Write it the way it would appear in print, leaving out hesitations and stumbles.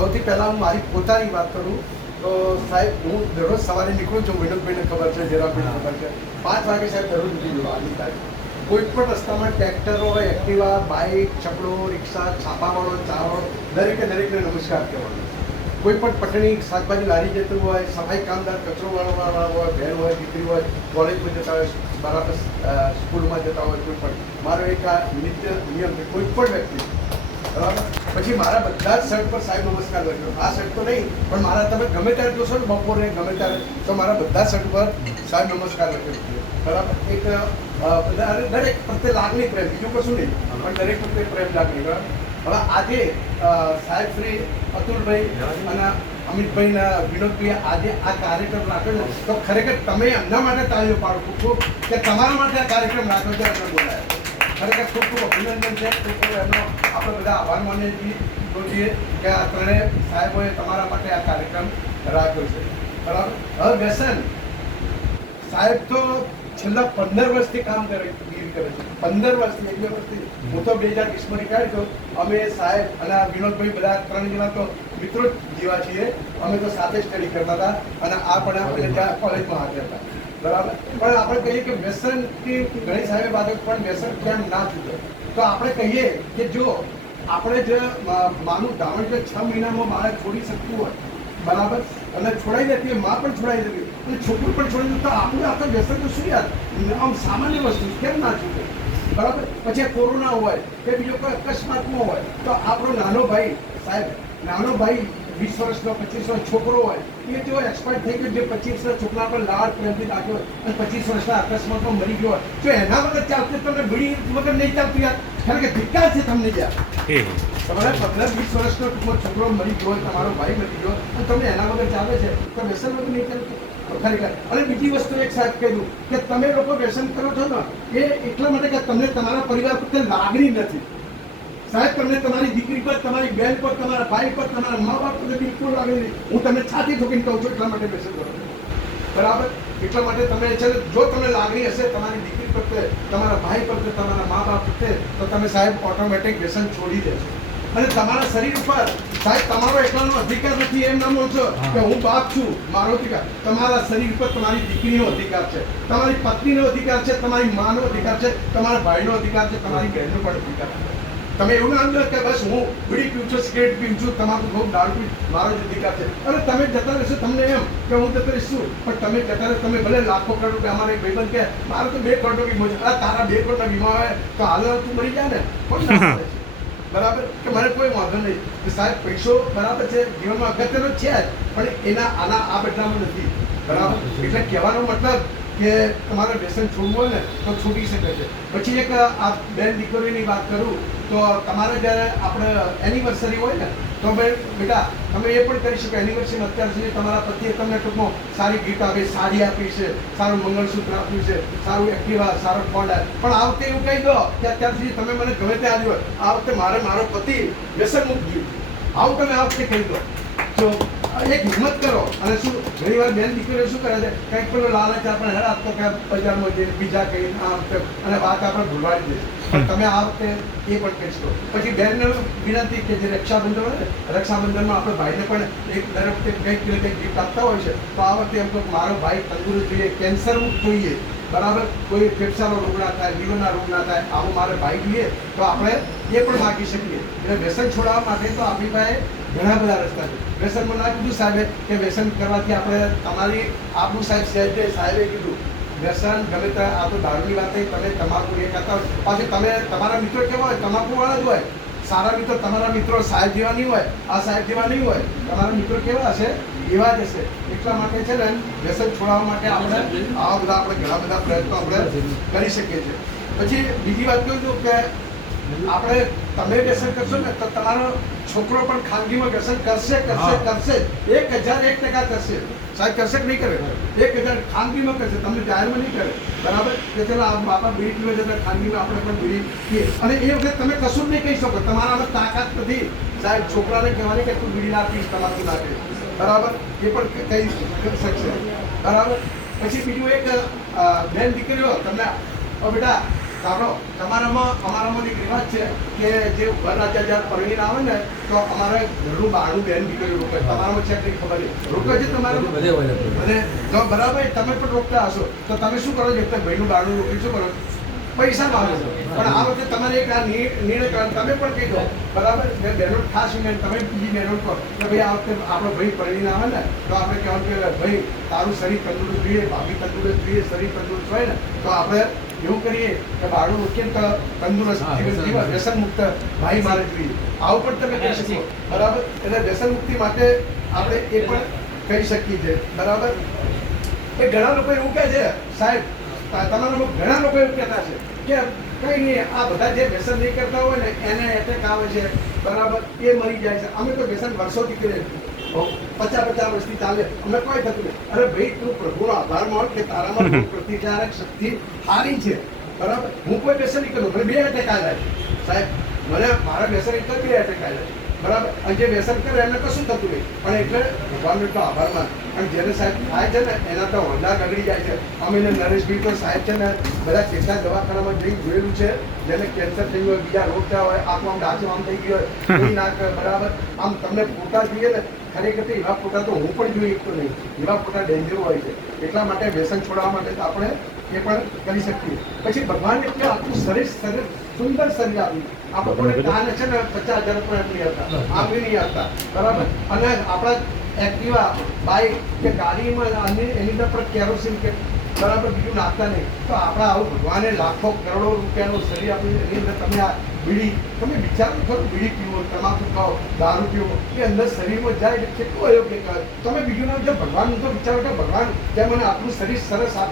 સૌથી પહેલાં હું મારી પોતાની વાત કરું તો સાહેબ હું દરરોજ સવારે નીકળું છું. વિનોદભાઈને ખબર છે, જરાભાઈને ખબર છે, 5 વાગે સાહેબ દરરોજ નીકળી જવા આજની તારીખ. કોઈ પણ રસ્તામાં ટ્રેક્ટર હોય, એક્ટિવા, બાઇક, છકડો, રિક્ષા, છાપાવાળો, ચાવાળો, દરેકને નમસ્કાર કહેવાનો. કોઈ પણ પટણી શાકભાજી લારી જતું હોય, સફાઈ કામદાર, કચરો વાળવા હોય, બહેન હોય, દીકરી હોય, કોલેજમાં જતા હોય, બરાબર સ્કૂલમાં જતા હોય, કોઈ પણ મારો એક આ નિત્ય નિયમ છે. કોઈ પણ વ્યક્તિ બરાબર પછી મારા બધા જ શર્ટ પર સાહેબ નમસ્કાર લખ્યો. આ શર્ટ તો નહીં પણ મારા તમે ગમે ત્યારે જોશો ને બપોરે ગમે ત્યારે તો મારા બધા શર્ટ પર સાહેબ નમસ્કાર લખ્યો. બરાબર એક બધા દરેક પ્રત્યે લાગણી પ્રેમ, બીજું કશું નહીં પણ દરેક પ્રત્યે પ્રેમ લાગણી. બરાબર હવે આજે સાહેબ શ્રી અતુલભાઈ અને અમિતભાઈના વિનોદભાઈ આજે આ કાર્યક્રમ રાખ્યો છે તો ખરેખર તમે એમના માટે તાળીઓ પાડો છું કે તમારા માટે આ કાર્યક્રમ રાખ્યો છે. એમને બોલાય ખરેખર ખૂબ ખૂબ અભિનંદન છે. ખૂબ એમનો આપણે બધા આભાર માનીએ છીએ કે આ ત્રણેય સાહેબોએ તમારા માટે આ કાર્યક્રમ રાખ્યો છે. બરાબર હવે વ્યસન સાહેબ તો છેલ્લા 15 વર્ષથી કામ કરે છે. 15 વર્ષથી 1-2 વર્ષથી હું તો 2020માં રિટાયર થયો. અમે સાહેબ અને વિનોદભાઈ બધા 3 જણા તો મિત્રો જેવા છીએ. અમે તો સાથે સ્ટડી કરતા હતા અને આ પણ આપણે ત્યાં કોલેજમાં હાજર હતા. બરાબર પણ આપણે કહીએ કે વ્યસનથી ઘણી સાહેબ વાતો પણ વ્યસન કેમ ના છૂટે તો આપણે કહીએ કે જો આપણે જે માનું ધાવણ કે 6 મહિનામાં બાળક છોડી શકતું હોય બરાબર અને છોડાઈ દેતી હોય, માં પણ છોડાઈ દેતી અને છોકરું પણ છોડી દે તો આપણે આખા વ્યસન તો શું યાર આમ સામાન્ય વસ્તુ કેમ ના છૂટે. બરાબર પછી કોરોના હોય કે બીજો કોઈ અકસ્માતમાં હોય તો આપણો નાનો ભાઈ સાહેબ નાનો ભાઈ 20 વર્ષનો 25 વર્ષ છોકરો હોય એ તેઓ એક્સપાયર થઈ ગયો જે 25 વર્ષ છોકરા પર લાડ પ્રેમથી રાખ્યો અને 25 વર્ષના અકસ્માતમાં મરી ગયો હોય તો એના વગર ચાલશે તમને બીડી વગર નહીં ચાલતું યાર. કારણ કે ધિક્કાર છે તમને યાર. તમારે 15-20 વર્ષનો છોકરો મરી ગયો તમારો ભાઈ મરી ગયો અને તમને એના વગર ચાલે છે તો વ્યસન વગર નહીં ચાલતું ખરેખર. અને બીજી વસ્તુ એક સાહેબ કીધું કે તમે લોકો વ્યસન કરો છો ને એ એટલા માટે કે તમને તમારા પરિવાર પ્રત્યે લાગણી નથી. સાહેબ તમને તમારી દીકરી પર, તમારી બહેન પર, તમારા ભાઈ પર, તમારા મા બાપ પર બિલકુલ લાગણી નહીં. હું તમને છાતી ઠોકીને કહું છું એટલા માટે વ્યસન કરો છો. બરાબર એટલા માટે તમે છે જો તમને લાગણી હશે તમારી દીકરી પ્રત્યે, તમારા ભાઈ પ્રત્યે, તમારા મા બાપ પ્રત્યે તો તમે સાહેબ ઓટોમેટિક વ્યસન છોડી દેશો. અને તમારા શરીર ઉપર સાહેબ તમારો એકલાનો અધિકાર નથી એમ ના બોલશો કે હું બાપ છું મારો અધિકાર. તમારા શરીર પર તમારી દીકરીનો અધિકાર છે, તમારી પત્નીનો અધિકાર છે, તમારી માનો અધિકાર છે, તમારા ભાઈનો અધિકાર છે, તમારી બહેનનો પણ અધિકાર છે. તમે એવું ના સમજો કે બસ હું બીડી પીઉં છું, સિગરેટ પીઉં છું, તમાકુ ખાઉં, દારૂ પીઉં, મારો જ અધિકાર છે. અને તમે જતા રહેશો તમને એમ કે હું જતો રહીશું પણ તમે જતા રહો તમે ભલે લાખો કરોડ રૂપિયા અમારે એક ભાઈબંધ કે મારો તો 2 કરોડનો વીમો છે. તારા 2 કરોડના વીમા હોય તો હાલ તું મરી જાય ને કોણ ના પાડે છે. બરાબર કે મને કોઈ વાંધો નહીં કે સાહેબ પૈસો બરાબર છે જીવનમાં અગત્યનો છે જ પણ એના આના આ બદલામાં નથી. બરાબર એટલે કહેવાનો મતલબ કે તમારે વ્યસન છોડવું હોય ને તો છૂટી શકે છે. પછી એક આ બેન દીકરીની વાત કરું તો તમારે જ્યારે આપણે એનિવર્સરી હોય ને તો બેટા તમે એ પણ કરી શકો. એનિવર્સરીમાં અત્યાર સુધી તમારા પતિએ તમને ટૂંકમાં સારી ગિફ્ટ આપી, સાડી આપી છે, સારું મંગળસૂત્ર આપ્યું છે, સારું એક્ટિવા, સારો ફોન પણ આ વખતે એવું કહી દો કે અત્યાર સુધી તમે મને ગમે તે આવ્યું હોય આ વખતે મારો પતિ વ્યસન મુક્ત ગયું આવું તમે આ વખતે કહી દો. તો એક હિંમત કરો. અને શું ઘણી વાર બેન દીકરીઓ શું કરે છે કંઈક પેલો લાલચ આપણે હેરા આપતો કે બજારમાં જઈને બીજા કંઈ અને વાત આપણે ભૂલવાડી દે પણ તમે આ વખતે એ પણ કહી શકો. પછી બેનને વિનંતી કે જે રક્ષાબંધન હોય ને રક્ષાબંધનમાં આપણે ભાઈને પણ એક દર વખતે કંઈક ગિફ્ટ આપતા હોય છે તો આ વખતે એમ કહો મારો ભાઈ તંદુરસ્ત જોઈએ, કેન્સર મુક્ત જોઈએ, બરાબર કોઈ ફેફસાનો રોગ ના થાય, લીવરના રોગ ના થાય આવું મારે ભાઈ જોઈએ તો આપણે એ પણ માગી શકીએ. એટલે વ્યસન છોડાવવા માટે તો આપણી પાસે ઘણા બધા રસ્તા છે. વ્યસનમાં ના કીધું સાહેબે કે વ્યસન કરવાથી આપણે તમારી આપણું સાહેબે કીધું વ્યસન ગમે ત્યાં આ તો દારૂની વાત થઈ તમે તમાકુ એ કરતા હોય પાછી તમે તમારા મિત્રો કેવા હોય તમાકુવાળા જ હોય. સારા મિત્રો તમારા મિત્રો સાહેબ જેવા નહીં હોય, આ સાહેબ જેવા નહીં હોય. તમારા મિત્રો કેવા હશે એવા જ હશે. એટલા માટે છે ને વ્યસન છોડાવવા માટે આપણે આવા બધા આપણે ઘણા બધા પ્રયત્નો આપણે કરી શકીએ છીએ. પછી બીજી વાત કહું છું કે આપણે તમે વ્યસન કરશો ને તો તમારો છોકરો પણ ખાનગીમાં વ્યસન કરશે 1001% કરશે. સાહેબ કરશે કે નહીં કરે? 1000 ખાનગીમાં કરશે, તમને જાહેરમાં નહીં કરે. બરાબર કે ચલો આ બાપા બીડી પીવે છે ખાનગીમાં આપણે પણ બીડી પીએ અને એ વખતે તમે કશું જ નહીં કહી શકો. તમારામાં તાકાત નથી સાહેબ છોકરાને કહેવાની કે તું બીડી ના પીશ, તમાકુ ના પીશ. બરાબર એ પણ કહી શકશે. બરાબર પછી બીજું એક બેન દીકરીઓ તમને બેટા સાંભળો, અમારામાં એક રિવાજ છે કે જે વરરાજા જ્યારે પરણીને આવે ને તો અમારે ઘરનું બારણું બેન દીકરી રોકે. તમારામાં છે કંઈ ખબર નહીં રોકે છે તમારે બધે હોય અને તો બરાબર તમે પણ રોકતા હશો તો તમે શું કરો છો? ભાઈનું બારણું રોકી શું કરો? પૈસા માંગો છો. પણ આ વખતે તમારે એક આ નિર્ણય કરવાનો, તમે પણ કહી દો બરાબર. બહેનો ખાસ તમે બીજી બહેનો કહો કે ભાઈ આ વખતે આપણો ભાઈ પરણીને આવે ને તો આપણે કહેવાનું કે ભાઈ તારું શરીર તંદુરસ્ત જોઈએ, ભાભી તંદુરસ્ત જોઈએ, શરીર તંદુરસ્ત હોય ને તો આપણે એવું કરીએ કે બાળું મૂકીએ તો તંદુરસ્ત જીવન વ્યસન મુક્ત ભાઈ મારે જોઈએ. આવું પણ તમે કહી શકો બરાબર. એટલે વ્યસન મુક્તિ માટે આપણે એ પણ કહી શકીએ છીએ બરાબર. એ ઘણા લોકો એવું કહે છે સાહેબ, તમારામાં ઘણા લોકો એવું કહેતા છે કે કંઈ નહીં, આ બધા જે વ્યસન નહીં કરતા હોય ને એને એટેક આવે છે બરાબર, એ મરી જાય છે. અમે તો વ્યસન વર્ષોથી કરીએ 50 વર્ષથી ચાલે, અમને કોઈ થતું નહીં. અરે ભાઈ તું પ્રભુનો આભાર માન કે તારામાં રોગ પ્રતિકારક શક્તિ સારી છે બરાબર. હું કોઈ વ્યસન નહીં કરું, મને 2 એટેક આવ્યા સાહેબ. મને મારા વ્યસન એટલે 2 એટેક આવ્યા બરાબર. અને જે વ્યસન કરે એને કશું થતું નહીં. પણ એટલે ભગવાનનો એટલો આભાર માન. અને જેને સાહેબ થાય છે ને એના તો હોંડા ગગડી જાય છે. અમે નરેશભાઈ તો સાહેબ છે ને બધા કેટલા દવાખાનામાં જઈ જોયેલું છે. જેને કેન્સર થઈ હોય, બીજા રોગ થયા હોય, આમ ડાચો આમ થઈ ગયો હોય, કોઈ ના કરે બરાબર. આમ તમને ફોટા જોઈએ ને ખરેખર એવા ફોટા તો હું પણ જોઈ શકતો નહીં. એવા ફોટા ડેન્જર હોય છે. એટલા માટે વ્યસન છોડવા માટે તો આપણે એ પણ કરી શકીએ. પછી ભગવાન એટલે આખું શરીર સુંદર શરીર આપ્યું. આપણે કોને કાન છે ને 50,000 પણ નહીં આવતા, આમ નહીં આવતા બરાબર. અને આપણા એક્ટિવા બાઇક કે ગાડીમાં એની અંદર પણ કેરોસીન કે બરાબર બીજું નાખતા નહીં. તો આપણા આવું ભગવાને લાખો કરોડો રૂપિયાનું શરીર આપ્યું. એની અંદર તમે આ બીડી, તમે વિચારો ખરું, બીડી પીવો, તમાકુ ખાઓ, દારૂ પીવો, એ અંદર શરીરમાં જાય એટલે કેટલું અયોગ્ય કહેવાય. તમે બીજું નામ જો ભગવાનનું તો વિચારો કે ભગવાન જે મને આટલું શરીર સરસ આપ્યું.